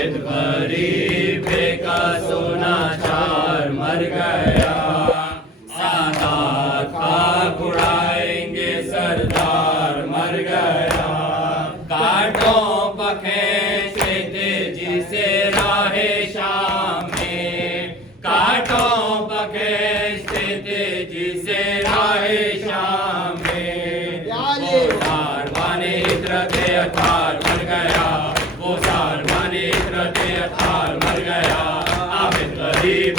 आबिद गरीब का सोना चार मर गया, सादात खाक उड़ाएंगे सरदार मर गया। कांटों पखेंचे तेजी से राहे शाम में, कांटों पखेंचे तेजी से राहे शाम में। वो सारवाने इतरते अथार मर गया, वो सारवाने इतरते अथार मर गया। आबिद गरीब